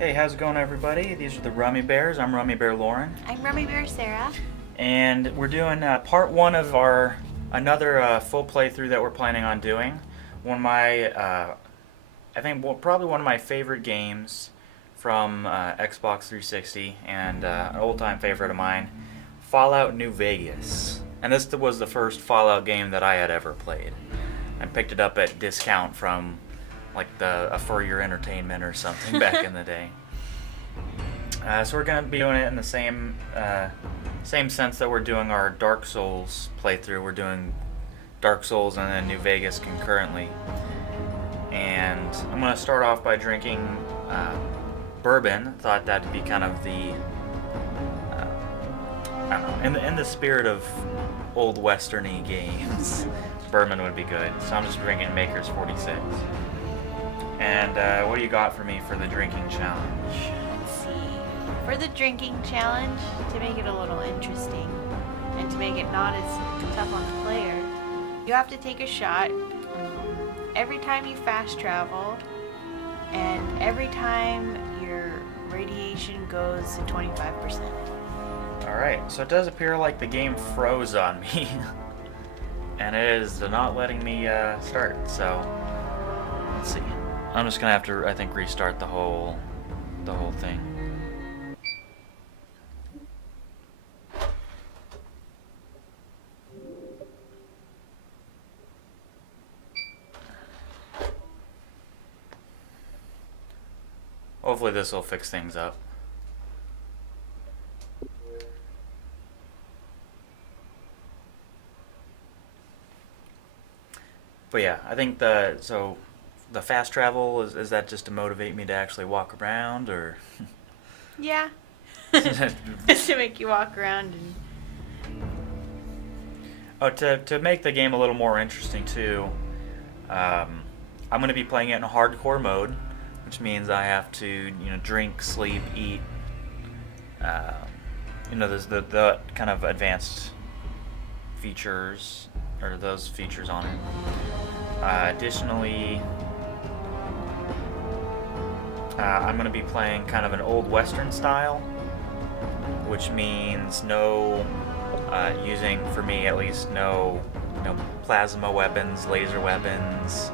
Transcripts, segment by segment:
Hey, how's it going, everybody? These are the Rummy Bears. I'm Rummy Bear Lauren, I'm Rummy Bear Sarah. and we're doing part one of our another full playthrough that we're planning on doing. One of my, probably one of my favorite games from Xbox 360, and an old-time favorite of mine, Fallout New Vegas. And this was the first Fallout game that I had ever played. I picked it up at discount from like a For Your Entertainment or something back in the day. So we're gonna be doing it in the same sense that we're doing our Dark Souls playthrough. We're doing Dark Souls and then New Vegas concurrently. And I'm gonna start off by drinking bourbon. Thought that'd be kind of the I don't know, in the spirit of old westerny games. Bourbon would be good. So I'm just drinking Maker's 46. And what do you got for me for the drinking challenge? Let's see. For the drinking challenge, to make it a little interesting and to make it not as tough on the player, you have to take a shot every time you fast travel and every time your radiation goes to 25%. Alright, so it does appear like the game froze on me. And it is not letting me start, so let's see. I'm just gonna have to, I think, restart the whole thing. Hopefully this will fix things up. But yeah, I think the fast travel is that just to motivate me to actually walk around, or Yeah. Just to make you walk around and to make the game a little more interesting too. I'm going to be playing it in hardcore mode, which means I have to drink, sleep, eat. There's the kind of advanced features, or those features on it. Additionally, I'm going to be playing kind of an old western style, which means no using, for me at least, no plasma weapons, laser weapons,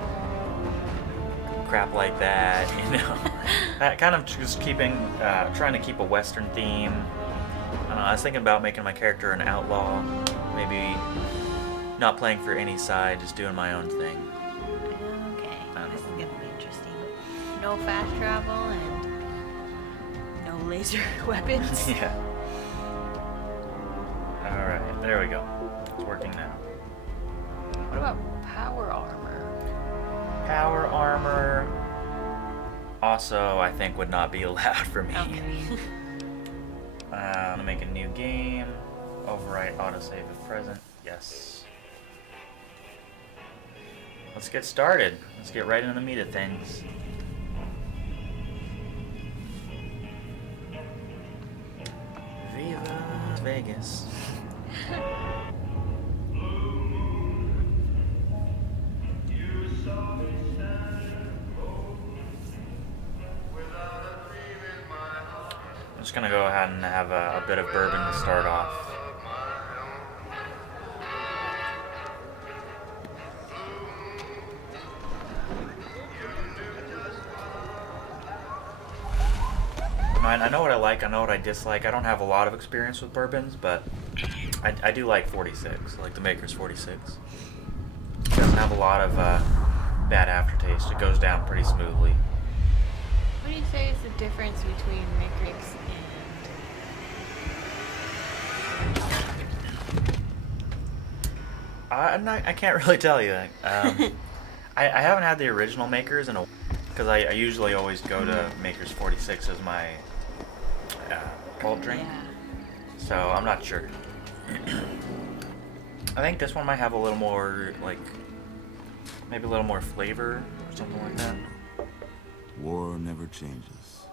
crap like that. That kind of just trying to keep a western theme. I was thinking about making my character an outlaw, maybe not playing for any side, just doing my own thing. okay, this is gonna be interesting. No fast travel and no laser weapons. Yeah. Alright, there we go. It's working now. What about power armor? Power armor also, I think, would not be allowed for me. Okay. I'm gonna make a new game. Overwrite autosave if present. Yes. Let's get started. Let's get right into the meat of things. Viva Vegas. I'm just gonna go ahead and have a bit of bourbon to start off. I know what I like, I know what I dislike. I don't have a lot of experience with bourbons, but I do like 46, like the Maker's 46. It doesn't have a lot of bad aftertaste. It goes down pretty smoothly. What do you say is the difference between Matrix I can't really tell you. I haven't had the original Makers in a, because I usually always go to Maker's 46 as my cold drink. Yeah. So I'm not sure. I think this one might have a little more, like, maybe a little more flavor or something like that. War never changes.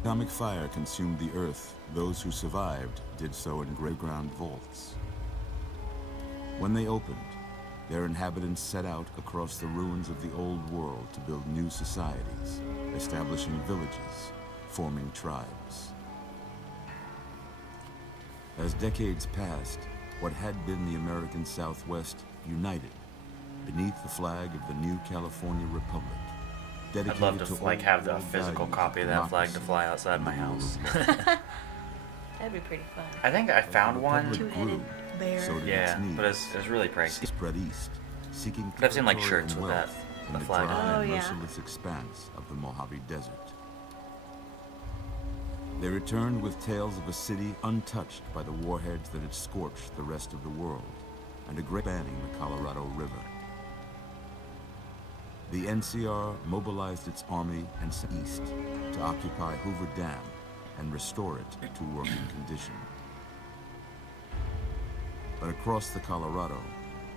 Atomic fire consumed the earth. Those who survived did so in grey ground vaults. When they opened, their inhabitants set out across the ruins of the old world to build new societies, establishing villages, forming tribes. As decades passed, what had been the American Southwest united beneath the flag of the new California Republic. I'd love to have a physical copy of that flag to fly outside my house. That'd be pretty fun. I think I found one. Two-headed bear. So did Yeah, its needs. but it's really pricey. Spread east, seeking But I've seen like territory shirts and with that, wealth the in the flag dry on it. and Oh, yeah. merciless expanse of the Mojave Desert. They returned with tales of a city untouched by the warheads that had scorched the rest of the world, and a great spanning the Colorado River. The NCR mobilized its army and sent east to occupy Hoover Dam and restore it to working condition. But across the Colorado,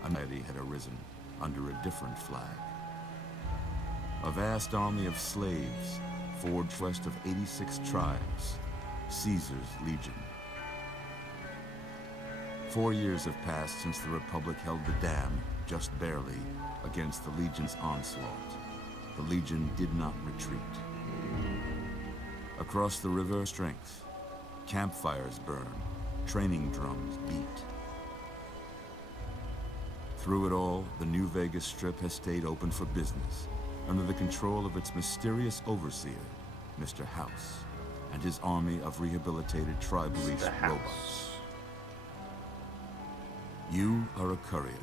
a society had arisen under a different flag. A vast army of slaves forged west of 86 tribes, Caesar's Legion. 4 years have passed since the Republic held the dam, just barely, against the Legion's onslaught. The Legion did not retreat. Across the river, strength. Campfires burn, training drums beat. Through it all, the New Vegas Strip has stayed open for business, under the control of its mysterious overseer, Mr. House, and his army of rehabilitated tribal-leased robots. You are a courier,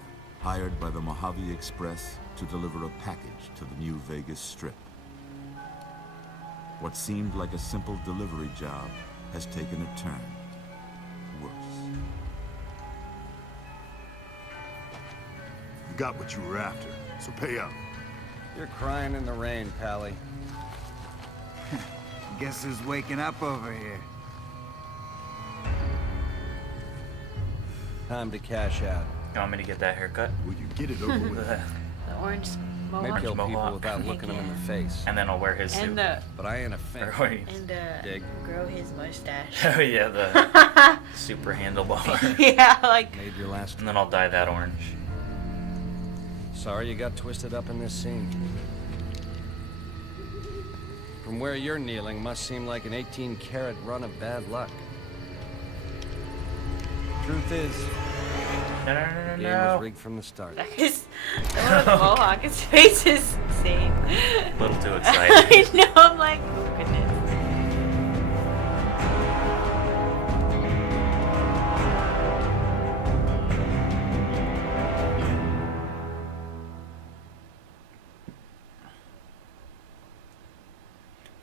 hired by the Mojave Express to deliver a package to the New Vegas Strip. What seemed like a simple delivery job has taken a turn. Worse. You got what you were after, so pay up. You're crying in the rain, Pally. Guess who's waking up over here? Time to cash out. You want me to get that haircut? Will you get it over with? The orange Maybe mohawk. kill people Mohawk. without looking them in the face. And then I'll wear his suit. But I ain't a fan. Or wait. Dig. Grow his mustache. Oh yeah, the super handlebar. Yeah, like Made your last. And then I'll dye that orange. Sorry you got twisted up in this scene. From where you're kneeling must seem like an 18-carat run of bad luck. Truth is, No, no, the no, game no, was no. rigged from the start. that is the one with the mohawk. His face is insane. A little too I excited. know. I'm like, oh goodness.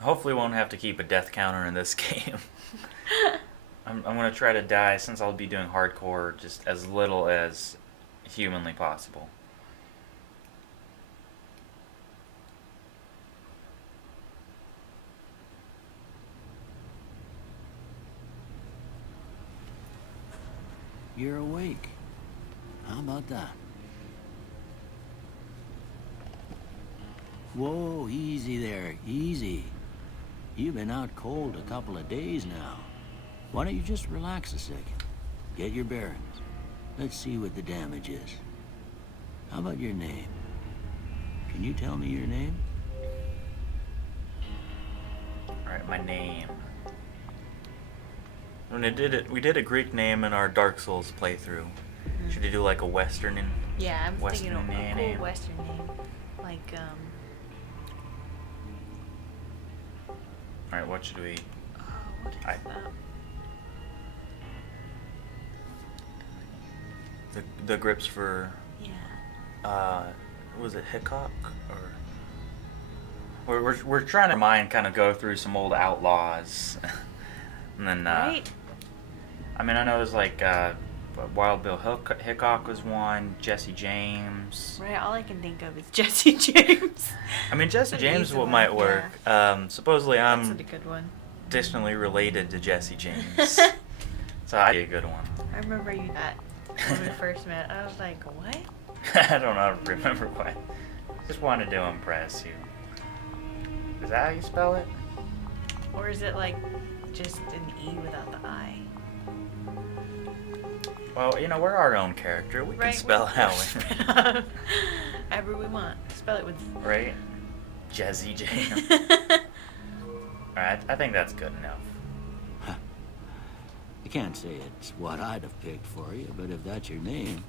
Hopefully won't have to keep a death counter in this game. I'm going to try to die, since I'll be doing hardcore, just as little as humanly possible. You're awake. How about that? Whoa, easy there, easy. You've been out cold a couple of days now. Why don't you just relax a second? Get your bearings. Let's see what the damage is. How about your name? Can you tell me your name? Alright, my name. When we did a Greek name in our Dark Souls playthrough. Should we do like a Western in? Yeah, I'm thinking of a Western cool name. Western name. Like, Alright, what should we? oh, what is that? The grips for, Yeah. was it Hickok? Or we're trying to mind kind of go through some old outlaws. And then, Right? I mean, I know there's like, Wild Bill Hickok was one, Jesse James. Right, all I can think of is Jesse James. I mean, Jesse An James easy what one, might work. Supposedly That's I'm a good one. distantly related to Jesse James. So I'd be a good one. I remember you that when we first met. I was like, what? I don't know, remember what. Just wanted to impress you. Is that how you spell it? Or is it like just an E without the I? Well, you know, we're our own character. We can spell how we... However we want. Spell it with... Right? Jesse Jam. Alright, I think that's good enough. I can't say it's what I'd have picked for you, but if that's your name,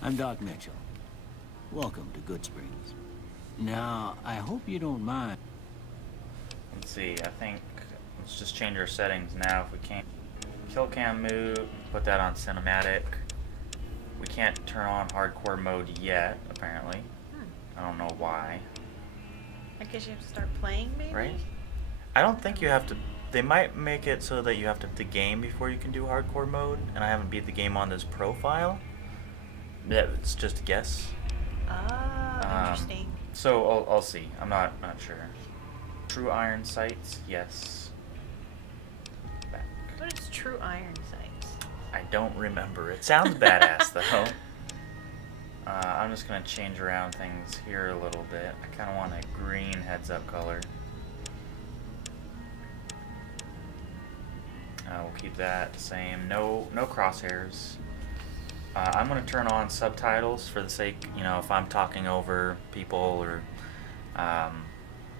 I'm Doc Mitchell. Welcome to Good Springs. Now, I hope you don't mind. Let's see, I think... Let's just change our settings now if we can't. Kill cam move, put that on cinematic. We can't turn on hardcore mode yet, apparently. I don't know why. I guess you have to start playing, maybe? Right? I don't think you have to... They might make it so that you have to beat the game before you can do hardcore mode, and I haven't beat the game on this profile. Yeah, it's just a guess. Ah, interesting. So I'll see. I'm not sure. True iron sights, yes. Back. What is true iron sights? I don't remember. It sounds badass though. I'm just gonna change around things here a little bit. I kind of want a green heads-up color. We'll keep that the same. No crosshairs. I'm gonna turn on subtitles for the sake, you know, if I'm talking over people or,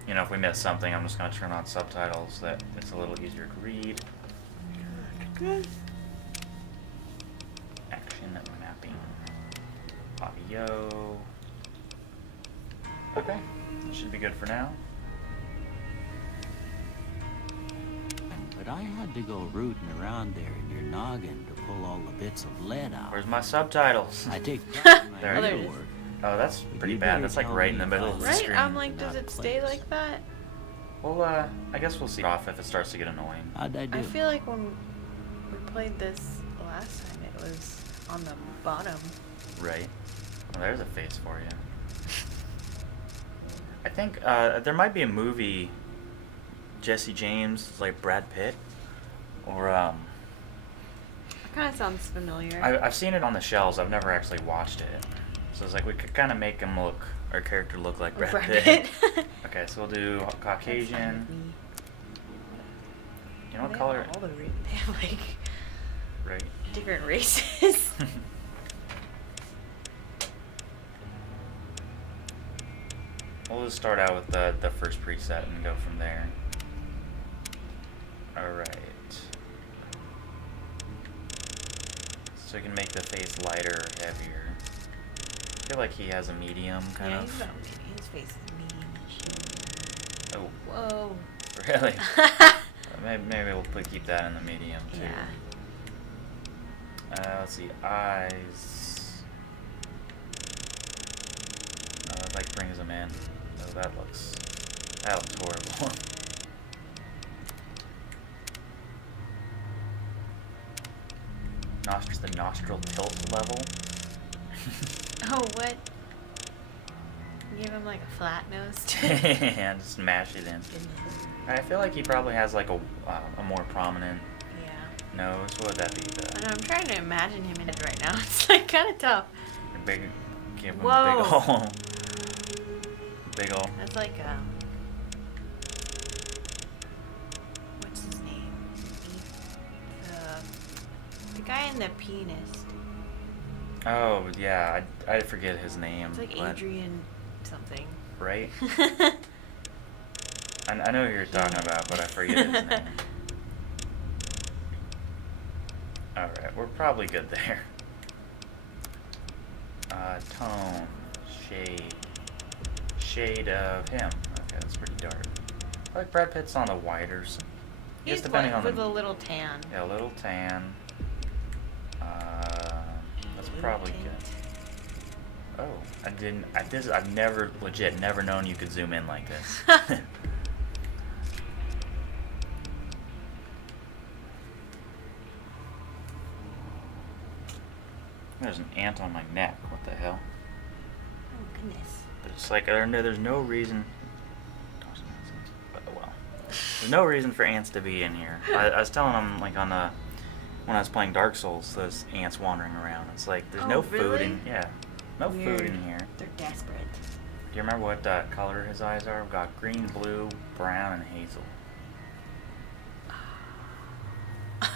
you know, if we miss something, I'm just gonna turn on subtitles so that it's a little easier to read. Good. Action mapping. Audio. Okay, that should be good for now. But I had to go rooting around there in your noggin to pull all the bits of lead out. Where's my subtitles? I take pride in my There it real is. work. Oh, that's pretty you bad. better That's like tell right in me the middle if of the it's Right? screen. I'm like, does Not it stay placed. like that? Well, I guess we'll see off if it starts to get annoying. How'd I do? I feel like when we played this last time, it was on the bottom. Right. Well, there's a face for you. I think there might be a movie, Jesse James, like Brad Pitt, or That kind of sounds familiar. I've seen it on the shelves. I've never actually watched it. So it's like we could kind of make him look, our character look like Brad Pitt. Okay, so we'll do Caucasian. You know what color? All the they have like Right. different races. We'll just start out with the first preset and go from there. Alright. So we can make the face lighter or heavier. I feel like he has a medium kind Yeah, of. he's about medium. His face is medium. Oh, Whoa. really? Maybe we'll keep that in the medium too. Yeah. Let's see, eyes. Oh, it like brings them in. Oh, that looks horrible. The nostril tilt level. Oh, what? Give him like a flat nose too. And just mash it in. I feel like he probably has like a more prominent Yeah. nose. What would that be? I know, I'm trying to imagine him in it right now. It's like kind of tough. Big, give him a Whoa. big hole. Big hole. That's like what's his name? The guy in The Pianist. Oh yeah, I forget his name. It's like but- Adrian something. Right? I know who you're talking about, but I forget his name. Alright, we're probably good there. Tone, shade of him. Okay, that's pretty dark. I like Brad Pitt's on the whiter side. He's depending white on with the a little tan. yeah, a little tan. That's probably tint. good. Oh, I've never known you could zoom in like this. There's an ant on my neck. What the hell? Oh goodness. It's like there's no reason. Well, there's no reason for ants to be in here. I was telling them like when I was playing Dark Souls, those ants wandering around. It's like there's Oh, no food really? in no Weird. food in here. They're desperate. Do you remember what color his eyes are? We've got green, blue, brown, and hazel.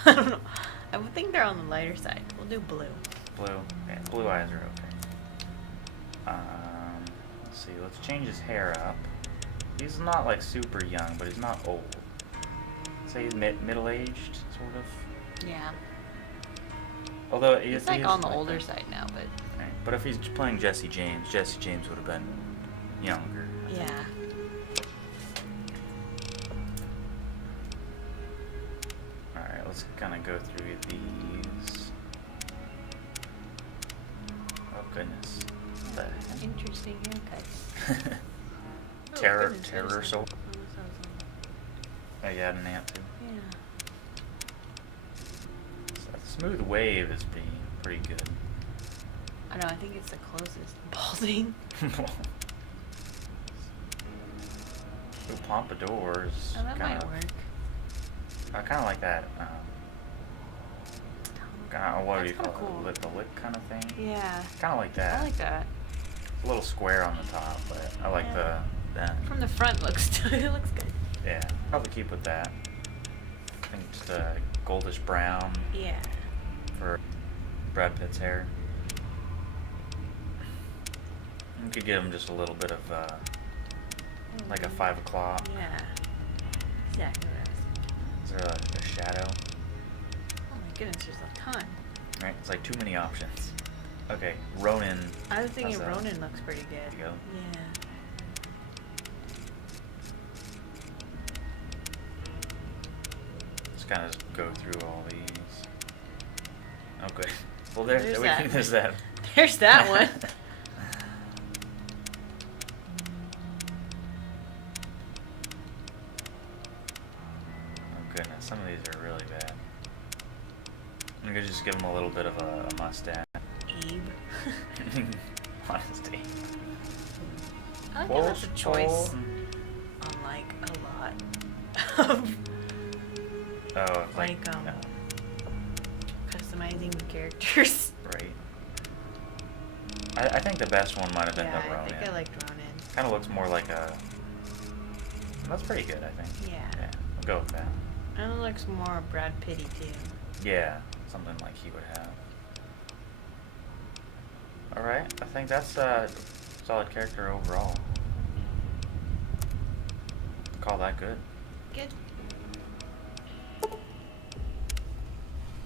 I don't know. I would think they're on the lighter side. We'll do blue. Blue. Yeah, blue eyes are okay. Let's see. Let's change his hair up. He's not like super young, but he's not old. Say he's middle-aged, sort of. Yeah. Although He's he like is on the like older that. side now, but Right. But if he's playing Jesse James would have been younger. I think. yeah. Alright, let's kind of go through these. Oh, goodness. What the heck? Interesting haircut. Oh, Terror, goodness, terror there's soul. that. Oh, that sounds Oh, you had an ant too. yeah. So smooth wave is being pretty good. I know. I think it's the closest. Balding. Ooh, pompadours. Oh, that might work. I kind of like that. Kinda, what do you That's call kinda cool. it? The lip kind of thing. Yeah. Kind of like that. I like that. A little square on the top, but I like Yeah. that. From the front looks it looks good. Yeah, probably keep with that. I think just a goldish brown Yeah. for Brad Pitt's hair. You could give him just a little bit of like a 5 o'clock. Yeah. Exactly what I was thinking. Is there a shadow? Oh my goodness, there's a ton. Right, it's like too many options. Okay, Ronin. I was thinking How's that? Ronin looks pretty good. There you go. Yeah. Just kind of go through all these. Oh, good. Well, there's There's there's that. that. There's that one. Oh goodness, some of these are really bad. I'm gonna just give him a little bit of a mustache. Abe. Honesty. I like how that's a choice on like a lot of Oh, like, no, customizing the characters. right. I think the best one might have been Yeah, the I Ronin. think I liked Ronin. Kind of looks more like a. That's pretty good, I think. Yeah. Yeah, we'll go with that. And it looks more Brad Pitty too. Yeah, something like he would have. All right, I think that's a solid character overall. Call that good. Good.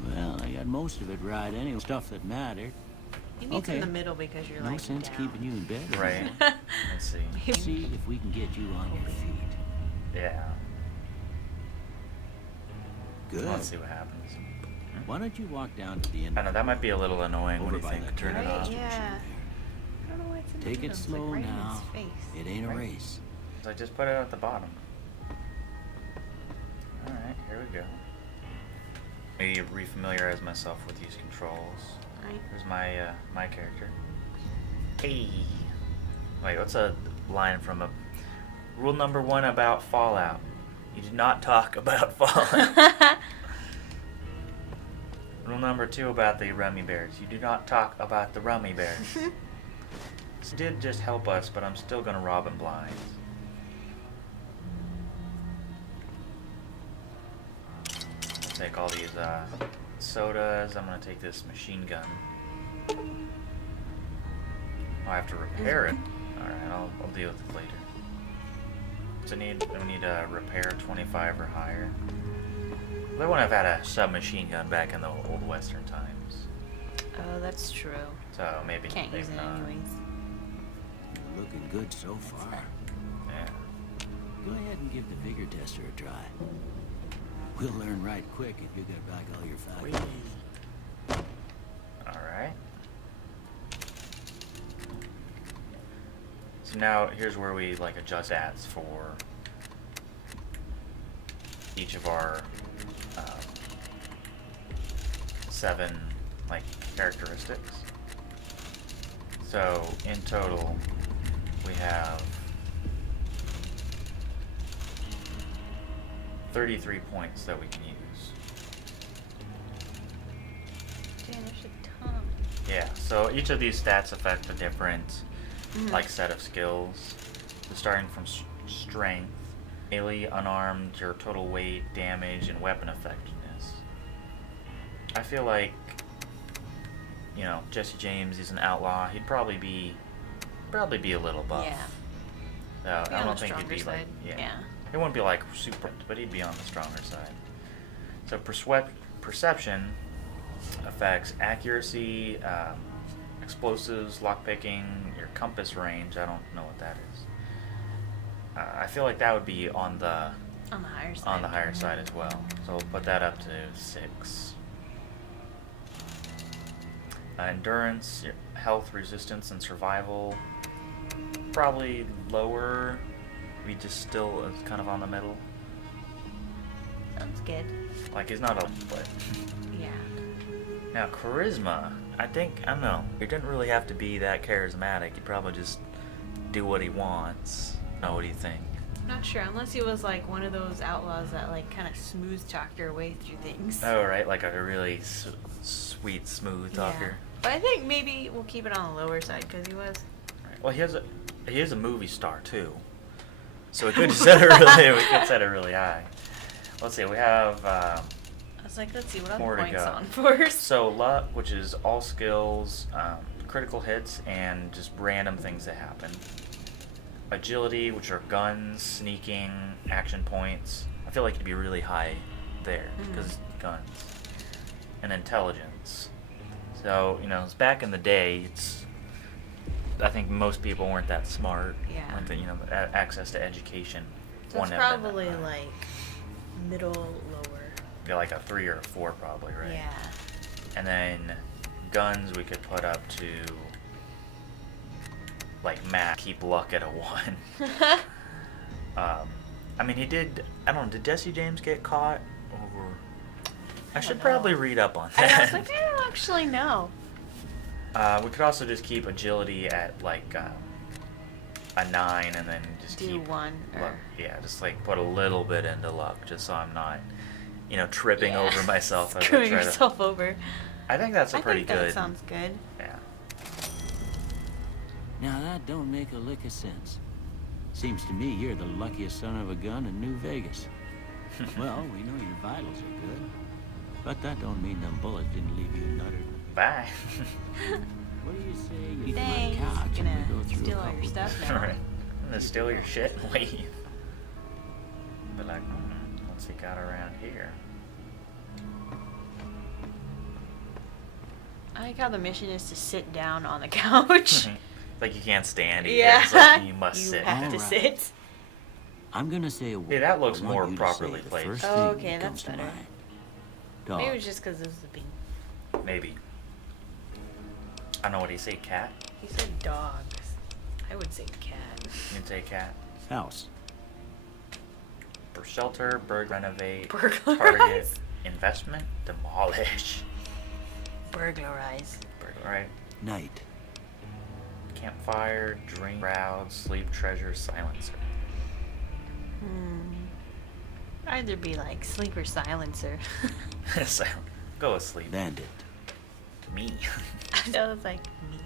Well, I got most of it right anyway. Stuff that mattered. You need Okay. in the middle because you're No like sense down. keeping you in bed. Right. Let's see. See if we can get you on your feet. Yeah. Good. Let's see what happens. Why don't you walk down to the end? I know that might be a little annoying. What do Over you by think? that Turn it Right, off. yeah. I don't know why it's in the Take middle. it It's, slow like, right now. In his face. It ain't a Right. race. So I just put it at the bottom. All right, here we go. Maybe refamiliarize myself with these controls. Right. Here's my my character. Hey. Wait, what's a line from a rule number 1 about Fallout? You do not talk about Fallout. Rule number 2 about the Rummy Bears. You do not talk about the Rummy Bears. This did just help us, but I'm still gonna rob him blind. Take all these sodas. I'm gonna take this machine gun. I have to repair it. Alright, I'll deal with it later. So we need a repair 25 or higher. They wouldn't have had a submachine gun back in the old Western times. Oh, that's true. So maybe Can't use maybe it not. anyways. You're looking good so far. Yeah. Go ahead and give the vigor tester a try. We'll learn right quick if you get back all your faculties. Alright. So now here's where we like adjust stats for each of our 7 like characteristics. So in total we have 33 points that we can use. Damn, there's a ton. Yeah, so each of these stats affect a different like set of skills. So starting from strength, melee, unarmed, your total weight, damage, and weapon effectiveness. I feel like, you know, Jesse James, he's an outlaw. He'd probably be a little buff. Yeah. I don't think he'd be like, Yeah. He wouldn't be like super, but he'd be on the stronger side. So perception affects accuracy, explosives, lockpicking, your compass range. I don't know what that is. I feel like that would be on the higher side. on the higher side as well. So we'll put that up to 6. Endurance, your health, resistance, and survival. Probably lower. We just still is kind of on the middle. Sounds good. Like he's not a but. Yeah. Now charisma, I don't know. He didn't really have to be that charismatic. He'd probably just do what he wants. Now, what do you think? Not sure, unless he was like one of those outlaws that like kind of smooth talk their way through things. Oh, right, like a really sweet, smooth talker. Yeah. But I think maybe we'll keep it on the lower side because he was. Right. Well, he is a movie star too, so we could set it really high. Let's see, we have. I was like, let's see what more other to points go. on first. So luck, which is all skills, critical hits, and just random things that happen. Agility, which are guns, sneaking, action points. I feel like it'd be really high there because guns. And intelligence. So, you know, it's back in the day. I think most people weren't that smart. Yeah. Like the, you know, access to education. So it's wouldn't have been that probably high. like middle, lower. Yeah, like a 3 or a 4 probably, right? Yeah. And then guns we could put up to like Matt, keep luck at a 1. I mean, he did. I don't know. Did Jesse James get caught? Or I should know. probably read up on I that. was like, I don't actually know. We could also just keep agility at like a 9, and then just Do keep 1 or luck. Yeah, just like put a little bit into luck, just so I'm not, you know, tripping over myself as I screwing try to. yourself over. I think that's a I pretty think good. that sounds good. Yeah. Now that don't make a lick of sense. Seems to me you're the luckiest son of a gun in New Vegas. Well, we know your vitals are good, but that don't mean them bullets didn't leave you nuttered. Bye. What do you say you Thanks. my couch Gonna and we go through steal a all your couple stuff of now. Alright. I'm gonna steal your shit and leave. But like, what's he got around here? I like how the mission is to sit down on the couch. Like you can't stand either. Yeah. It's like you must You sit. have to Alright. sit. I'm gonna say a word. Hey, that looks I want more you to properly say the placed. first Oh, thing okay, that comes that's to better. mind. Maybe it Dog. was just because this is the bean. Maybe. I don't know what he say, cat? He said dogs. I would say cat. You'd say cat. House. For shelter, bird renovate, Burglarize. target, investment, demolish. Burglarize. Right? Night. Campfire, drink, crowd, sleep, treasure, silencer. Either be like sleep or silencer. Silent. Go with sleep. Bandit. Me. That was like me.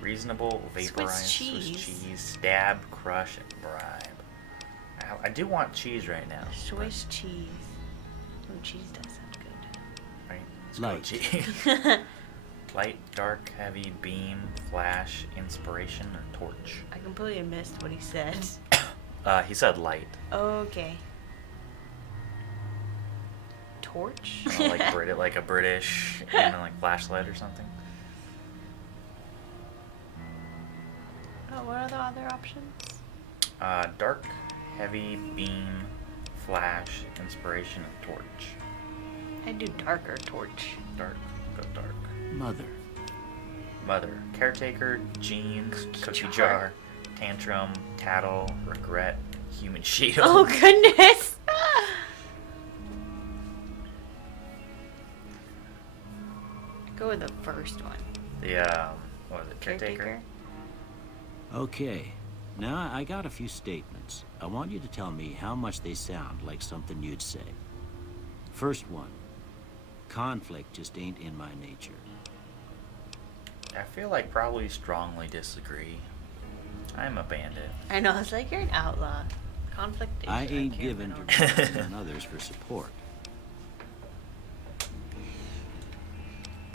Reasonable, vaporize, Swiss cheese. cheese, stab, crush, and bribe. I do want cheese right now. Swiss cheese. Oh, cheese does sound good. Right? Let's go Light. cheese. Light, dark, heavy, beam, flash, inspiration, or torch. I completely missed what he said. He said light. Okay. Torch? Like a British, you know, like flashlight or something. Oh, what are the other options? Dark, heavy, beam, flash, inspiration, and torch. I'd do darker torch. Dark. Go dark. Mother. Mother. Caretaker, jeans, cookie jar. jar, tantrum, tattle, regret, human shield. Oh, goodness! Go with the first one. The, what was it? Caretaker? Okay. Now I got a few statements. I want you to tell me how much they sound like something you'd say. First one. Conflict just ain't in my nature. I feel like probably strongly disagree. I'm a bandit. I know, it's like you're an outlaw. Conflict is I ain't can't given remember. to relying on others for support.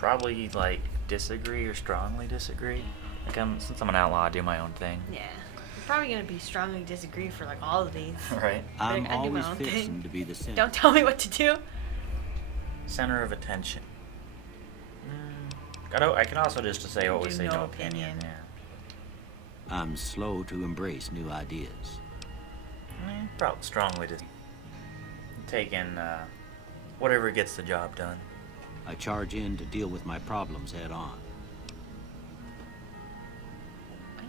probably like disagree or strongly disagree. Like since I'm an outlaw, I do my own thing. Yeah. I'm probably gonna be strongly disagree for like all of these. Right. I'm I do my always own fixing thing. to be the center. Don't tell me what to do. Center of attention. I can also just say what we Do say, no no opinion. opinion. Yeah. I'm slow to embrace new ideas. Probably strongly to taking whatever gets the job done. I charge in to deal with my problems head on.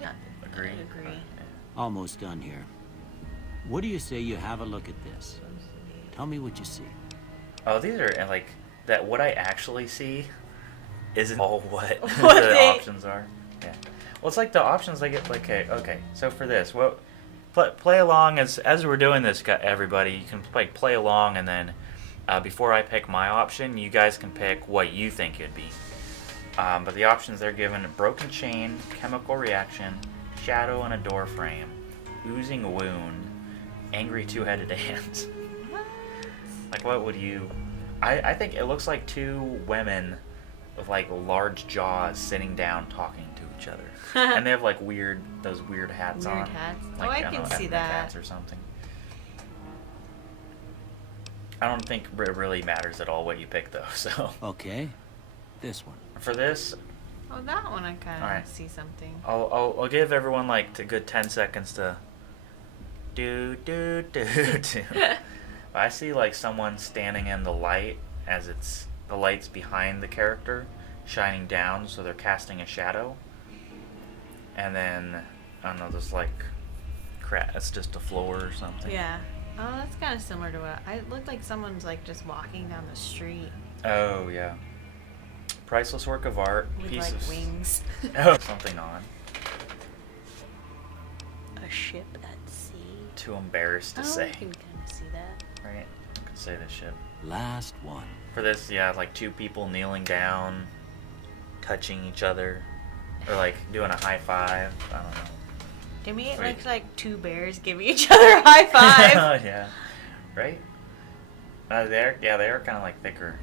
Yeah. Agree. I agree. Almost done here. What do you say you have a look at this? Tell me what you see. Oh, these are and like that. What I actually see isn't all what What the they- options are. Yeah. Well, it's like the options. Like okay. So for this, what play along as we're doing this, everybody. You can play along, and then before I pick my option, you guys can pick what you think it'd be. But the options they're given: broken chain, chemical reaction, shadow in a door frame, oozing wound, angry two-headed ant. Like, what would you... I think it looks like two women with, like, large jaws sitting down talking to each other. And they have, like, those weird hats on. Weird hats. Like, Oh, I don't can know, see ethnic that. hats or something. I don't think it really matters at all what you pick, though, so... Okay, this one. For this, Oh, that one I kind of Alright. see something. I'll give everyone, like, a good 10 seconds to... do. I see like someone standing in the light as the light's behind the character, shining down, so they're casting a shadow. And then I don't know, there's like it's just a floor or something. Yeah. Oh, that's kind of similar to what it looked like. Someone's like just walking down the street Oh yeah. Priceless work of art. with Piece like of wings. Oh, something on. A ship at sea. Too embarrassed to say. You can kind of see that. Right? I could say this shit. Last one. For this, yeah, like two people kneeling down, touching each other, or like doing a high five. I don't know. To me, it Wait. looks like two bears giving each other a high five. Yeah, right. They are kind of like thicker.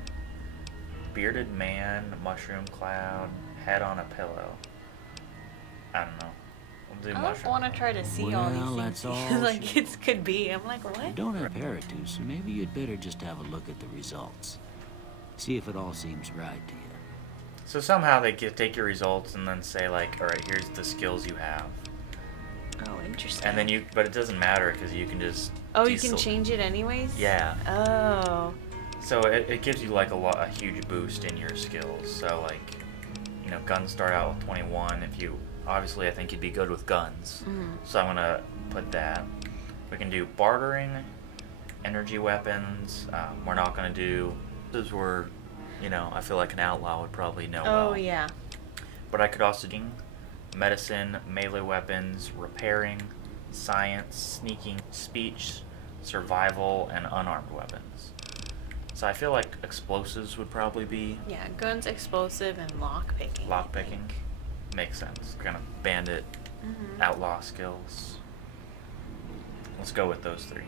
Bearded man, mushroom cloud, head on a pillow. I don't know. We'll do I mushroom. want to try to see all Well, these that's things. all Like she- it could be. I'm like, You what? don't have Paratude, so maybe you'd better just have a look at the results. See if it all seems right to you. So somehow they take your results and then say like, all right, here's the skills you have, Oh, interesting. and then but it doesn't matter because you can just. Oh, you can diesel- change it anyways. Yeah. Oh. So it gives you like a huge boost in your skills. So like, you know, guns start out with 21. If you obviously, I think you'd be good with guns. So I'm gonna put that. We can do bartering, energy weapons. We're not gonna do. Those were, you know, I feel like an outlaw would probably know. Oh well. yeah. But I could also do medicine, melee weapons, repairing, science, sneaking, speech, survival, and unarmed weapons. So I feel like explosives would probably be Yeah, guns, explosive, and lock picking. lockpicking. Makes sense. Kind of bandit, outlaw skills. Let's go with those three.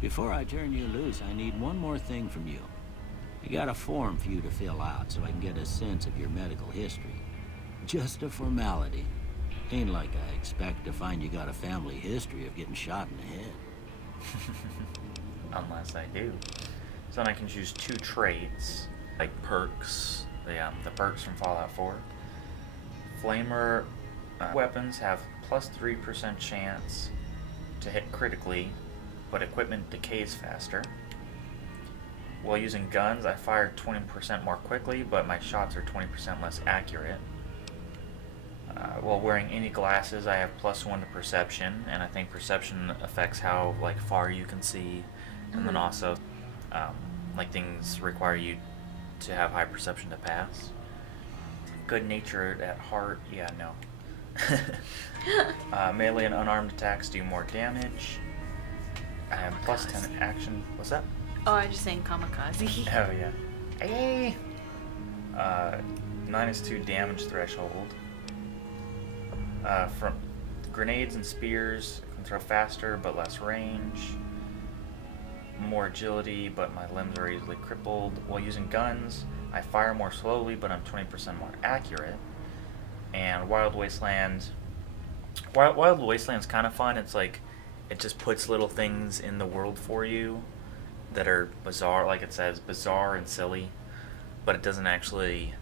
Before I turn you loose, I need one more thing from you. I got a form for you to fill out so I can get a sense of your medical history. Just a formality. Ain't like I expect to find you got a family history of getting shot in the head. Unless I do. So then I can choose two traits, like perks. The perks from Fallout 4. Flamer weapons have plus 3% chance to hit critically, but equipment decays faster. While using guns, I fire 20% more quickly, but my shots are 20% less accurate. While wearing any glasses, I have +1 to perception, and I think perception affects how like far you can see, and then also like things require you to have high perception to pass. Good natured at heart, yeah, no. Melee and unarmed attacks do more damage. I have +10 action. What's that? Oh, I'm just saying kamikaze. Oh yeah. Hey. -2 damage threshold. From grenades and spears, can throw faster but less range. more agility, but my limbs are easily crippled. While using guns, I fire more slowly, but I'm 20% more accurate. And Wild Wasteland's kind of fun. It's like it just puts little things in the world for you that are bizarre, like it says, bizarre and silly, but it doesn't actually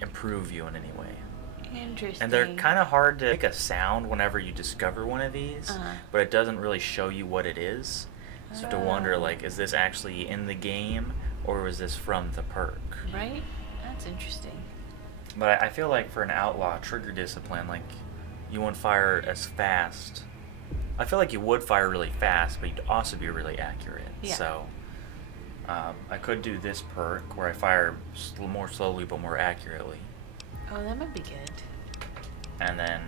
improve you in any way. Interesting. And they're kind of hard to make a sound whenever you discover one of these, but it doesn't really show you what it is. So you have to wonder, like, is this actually in the game, or was this from the perk? Right? That's interesting. But I feel like for an outlaw trigger discipline, like, you wouldn't fire as fast. I feel like you would fire really fast, but you'd also be really accurate. Yeah. So I could do this perk where I fire more slowly but more accurately. Oh, that might be good. And then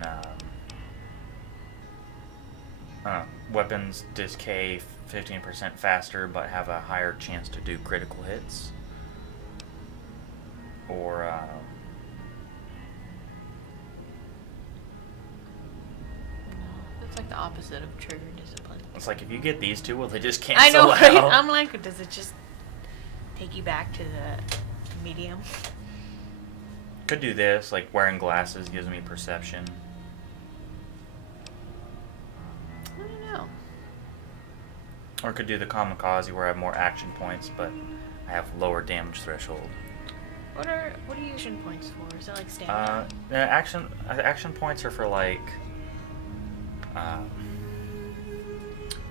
weapons decay 15% faster but have a higher chance to do critical hits. Or That's like the opposite of trigger discipline. it's like if you get these two, will they just I cancel know, right? out? I'm like, does it just take you back to the medium? Could do this, like wearing glasses gives me perception. I don't know. Or could do the kamikaze where I have more action points, but I have lower damage threshold. What are action points for? Is that like stamina? The action points are for like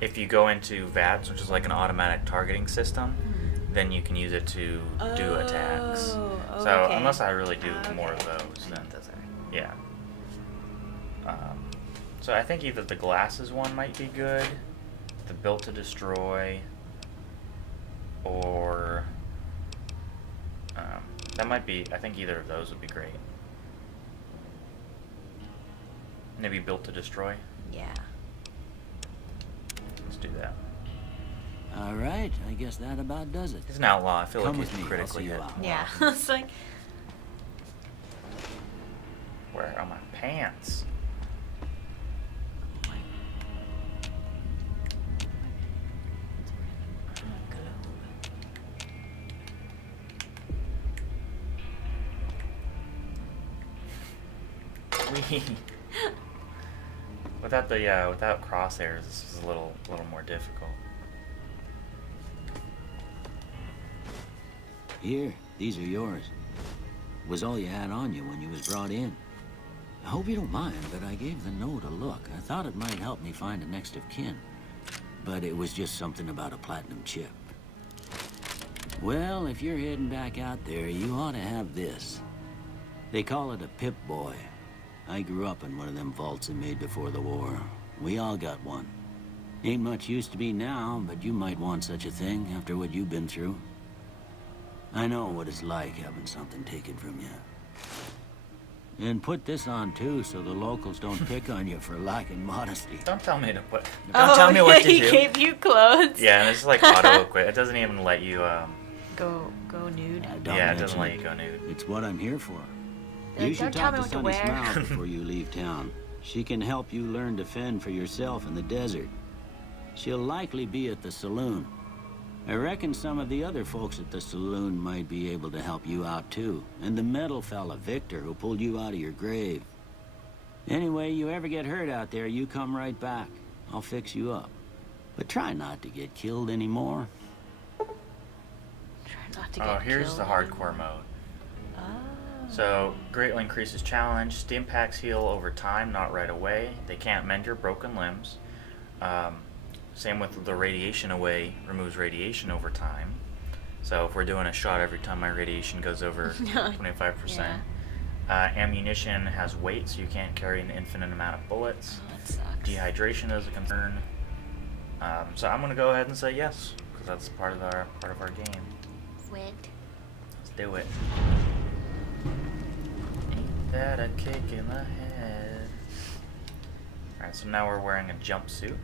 if you go into VATS, which is like an automatic targeting system, then you can use it to do attacks. So okay. unless I really do more of those, I then think those are. yeah. So I think either the glasses one might be good, the built to destroy, or that might be. I think either of those would be great. Maybe built to destroy. Yeah. Let's do that. All right, I guess that about does it. He's an outlaw. I feel Come like with he's me, I'll critically see you hit. out. Yeah. It's like. Where are my pants? Without crosshairs, this is a little more difficult. Here, these are yours. Was all you had on you when you was brought in. I hope you don't mind, but I gave the note a look. I thought it might help me find a next of kin. But it was just something about a platinum chip. Well, if you're heading back out there, you ought to have this. They call it a pip-boy. I grew up in one of them vaults they made before the war. We all got one. Ain't much use to be now, but you might want such a thing after what you've been through. I know what it's like having something taken from you. And put this on too, so the locals don't pick on you for lacking modesty. Don't tell me to put. Don't tell me what to he do. gave you clothes. Yeah, and it's like auto equip. It doesn't even let you. Go nude. Don't Yeah, it mention doesn't let you go nude. It's what I'm here for. Like, You should don't tell talk me to what to Sunny wear. Smile before you leave town. She can help you learn to fend for yourself in the desert. She'll likely be at the saloon. I reckon some of the other folks at the saloon might be able to help you out too. And the metal fella, Victor, who pulled you out of your grave. Anyway, you ever get hurt out there, you come right back. I'll fix you up. But try not to get killed anymore. Try not to Oh, get here's killed. the hardcore mode. Oh. So, greatly increases challenge. Stim packs heal over time, not right away. They can't mend your broken limbs. Same with the radiation away, removes radiation over time. So if we're doing a shot every time my radiation goes over 25%. Ammunition has weight, so you can't carry an infinite amount of bullets. Oh, that sucks. Dehydration is a concern. So I'm gonna go ahead and say yes, because that's part of our game. Wet. Let's do it. Ain't that a kick in the head? Alright, so now we're wearing a jumpsuit.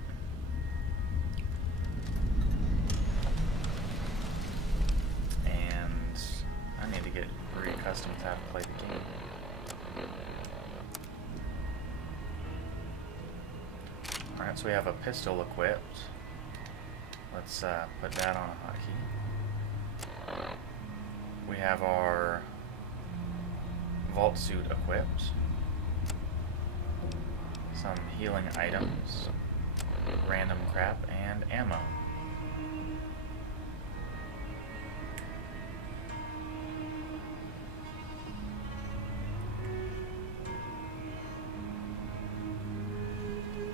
And I need to get reaccustomed to how to play the game. Alright, so we have a pistol equipped. let's put that on a hotkey. We have our vault suit equipped. Some healing items, random crap, and ammo.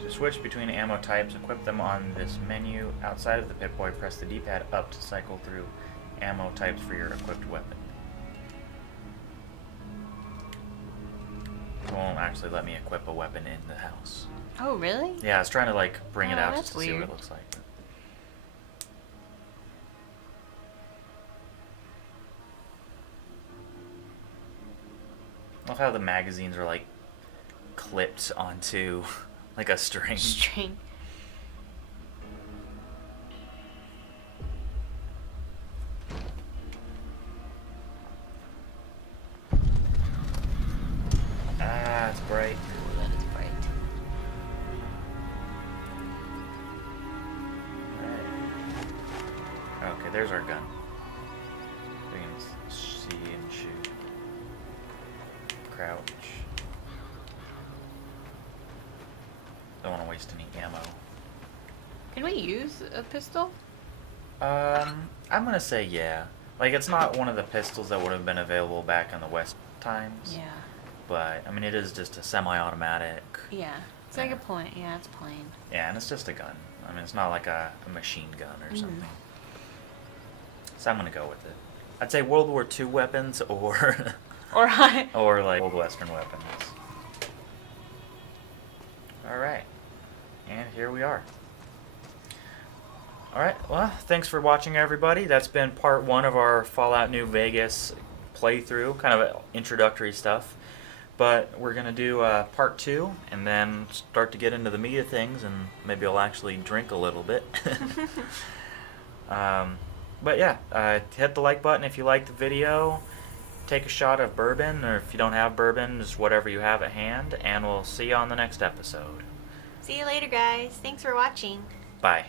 To switch between ammo types, equip them on this menu. Outside of the Pip-Boy, press the D-pad up to cycle through ammo types for your equipped weapon. It won't actually let me equip a weapon in the house. Oh, really? Yeah, I was trying to like bring it Oh, out that's just to see what weird. it looks like. I love how the magazines are like clipped onto like a string. String. Ah, it's bright. Oh, that is bright. Alright. Okay, there's our gun. We can see and shoot. Crouch. Don't want to waste any ammo. Can we use a pistol? I'm gonna say yeah. Like, it's not one of the pistols that would have been available back in the West times. Yeah. But, I mean, it is just a semi-automatic. Yeah. It's like Yeah. a point. Yeah, it's plain. Yeah, and it's just a gun. I mean, it's not like a machine gun or something. So I'm gonna go with it. I'd say World War II weapons or Or I. or like old Western weapons. Alright. And here we are. Alright, well, thanks for watching, everybody. That's been part 1 of our Fallout New Vegas playthrough, kind of introductory stuff. But we're going to do part 2, and then start to get into the meat of things, and maybe I'll actually drink a little bit. But yeah, hit the like button if you liked the video. Take a shot of bourbon, or if you don't have bourbon, just whatever you have at hand, and we'll see you on the next episode. See you later, guys. Thanks for watching. Bye.